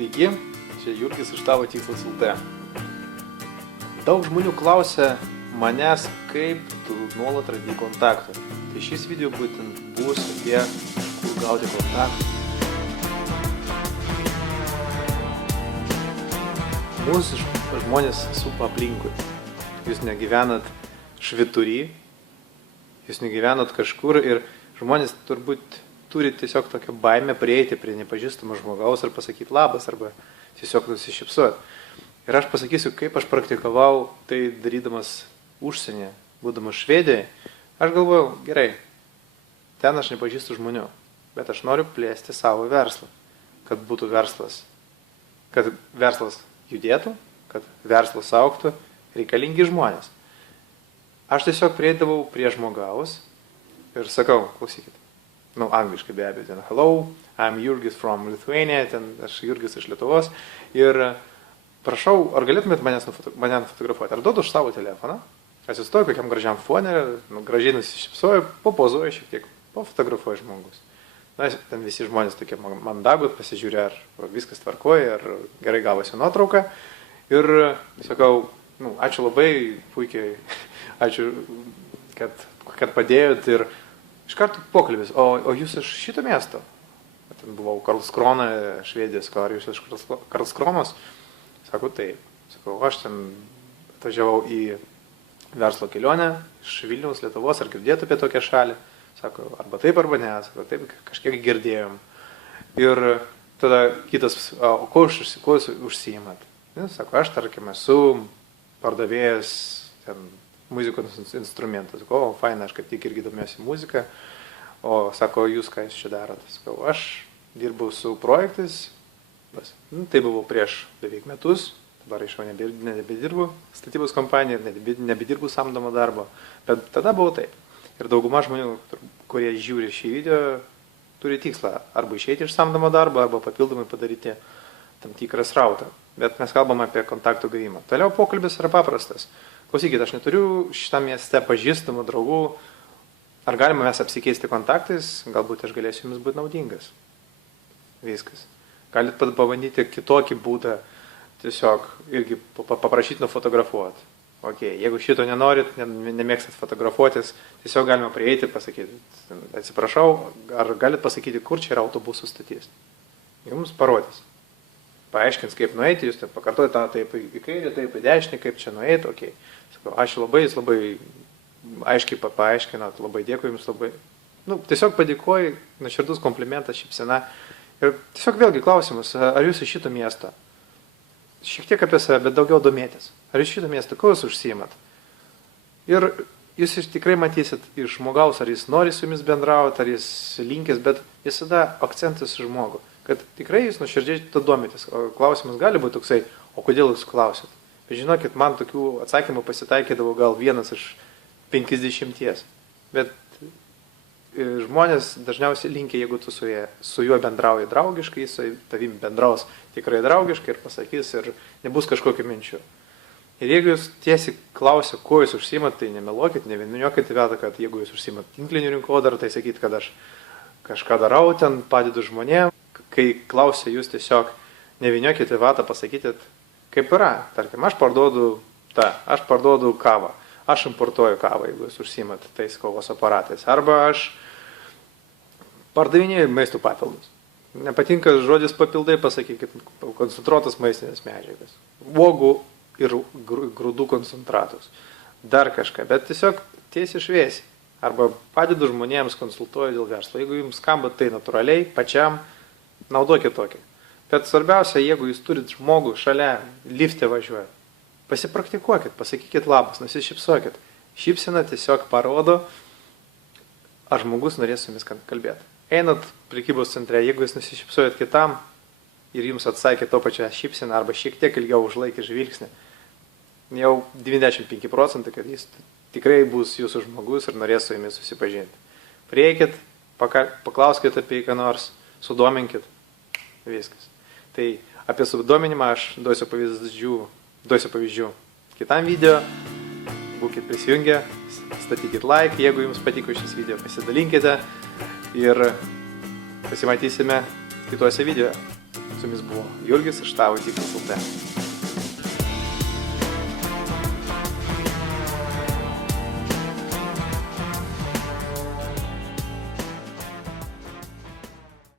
Sveiki, čia Jurgis iš Tavo Tikslas LT. Daug žmonių klausia manęs, kaip tu nuolat randi kontaktą. Tai šis video būtent bus apie kur gauti kontaktą. Mūsų žmonės supa aplinkui. Jūs negyvenat švytury, jūs negyvenat kažkur ir žmonės turbūt turi tiesiog tokią baimę prieiti prie nepažįstamo žmogaus ir pasakyti labas arba tiesiog nusišypsoti. Ir aš pasakysiu, kaip aš praktikavau tai darydamas užsienyje, būdamas Švedijoje. Aš galvojau, gerai, ten aš nepažįstu žmonių, bet aš noriu plėsti savo verslą, kad būtų verslas, kad verslas judėtų, kad verslas augtų, reikalingi žmonės. Aš tiesiog prieidavau prie žmogaus ir sakau, klausykit. Angliškai be abejo, ten hello, I'm Jurgis from Lithuania, ten aš Jurgis iš Lietuvos ir prašau, ar galėtumėt mane nufotografuoti, ar duodu už savo telefoną, atsistoju kokiam gražiam fone, gražiai nusišypsoju, papozuoju šiek tiek, pafotografuoju žmogus. Ten visi žmonės tokie mandagus, pasižiūrė, ar viskas tvarkoja, ar gerai gavosi nuotrauka ir sakau, ačiū labai, puikiai, ačiū, kad padėjot ir iš karto pokalbis, o jūs iš šito miesto? Ten buvau Karlskrona, Švedijos, ar jūs iš Karlskronos? Sako, taip. Sakau, aš ten atvažiavau į verslo kelionę iš Vilniaus, Lietuvos, ar girdėtų apie tokią šalį? Sako, arba taip, arba ne. Sako, taip, kažkiek girdėjom. Ir tada kitas, o ko užsiimat? Sako, aš tarkim esu pardavėjas ten muzikos instrumentas. O, faina, aš kaip tik irgi domiuosi muziką. O, sako, jūs ką jūs čia darote? Sakau, aš dirbau su projektais. Tai buvo prieš beveik metus. Dabar iš jau nebedirbu statybos kompaniją ir nebedirbu samdomo darbo. Bet tada buvo taip. Ir dauguma žmonių, kurie žiūri šį video, turi tikslą arba išeiti iš samdomo darbo, arba papildomai padaryti tam tikrą srautą. Bet mes kalbam apie kontaktų gavimą. Toliau pokalbis yra paprastas. Klausykit, aš neturiu šitą mieste pažįstamų draugų. Ar galima mes apsikeisti kontaktais? Galbūt aš galėsiu jums būti naudingas. Viskas. Galit pabandyti kitokį būdą, tiesiog irgi paprašyti nufotografuoti. Okay. Jeigu šito nenorit, nemėgstat fotografuotis, tiesiog galima prieiti, pasakyti, atsiprašau, ar galit pasakyti, kur čia yra autobusų stotis. Jums parodys. Paaiškins, kaip nueiti, jūs pakartojate taip į kairę, taip į dešinę, kaip čia nueiti, okei. Sakau, ačiū labai, jūs labai aiškiai paaiškinat, labai dėkui jums labai. Tiesiog padėkoju, nuoširdus komplimentas, šypsena. Ir tiesiog vėlgi klausimas, ar jūs iš šito miesto? Šiek tiek apie save, bet daugiau domėtis. Ar iš šito miesto, ko jūs užsiimat? Ir jūs tikrai matysit iš žmogaus, ar jis nori su jumis bendrauti, ar jis linkęs, bet visada akcentas į žmogų. Kad tikrai jūs nuoširdžiai to domitės. Klausimas gali būti toksai, o kodėl jūs klausit? Bet žinokit, man tokių atsakymų pasitaikydavo gal vienas iš 50. Bet žmonės dažniausiai linkia, jeigu tu su juo bendrauji draugiškai, su tavim bendraus tikrai draugiškai ir pasakys ir nebus kažkokių minčių. Ir jeigu jūs tiesiai klausia, ko jūs užsiimat, tai nemeluokit, nevieniokit vietą, kad jeigu jūs užsiimat tinklinių rinkodarą, tai sakyt, kad aš kažką darau, ten padedu žmonėm. Kai klausia jūs tiesiog neviniokite vatą, pasakytit, kaip yra. Tarkim, aš parduodu kavą. Aš importuoju kavą, jeigu jūs užsiimat tais kavos aparatais. Arba aš pardavinėju maisto papildus. Nepatinka žodis papildai, pasakykit, koncentruotas maistinės medžiagas. Uogų ir grūdų koncentratus. Dar kažką, bet tiesiog tiesiai šviesiai. Arba padedu žmonėms, konsultuoju dėl verslo. Jeigu jums skamba tai natūraliai, pačiam, naudokit tokį. Bet svarbiausia, jeigu jūs turit žmogų šalia, lifte važiuoja, pasipraktikuokit, pasakykit labas, nusišypsokit. Šypsena tiesiog parodo, ar žmogus norės su jumis kalbėti. Einat prekybos centre, jeigu jūs nusišypsojat kitam ir jums atsakė to pačią šypseną arba šiek tiek ilgiau užlaikė žvilgsnį, jau 95%, kad jis tikrai bus jūsų žmogus ir norės su jumis susipažinti. Prieikit, paklauskit apie ką nors, sudominkit, viskas. Tai apie sudominimą aš duosiu pavyzdžių kitam video, būkit prisijungę, statykit like, jeigu jums patiko šis video, pasidalinkite ir pasimatysime kituose video. Su jumis buvo Jurgis iš tavo Dykas LT.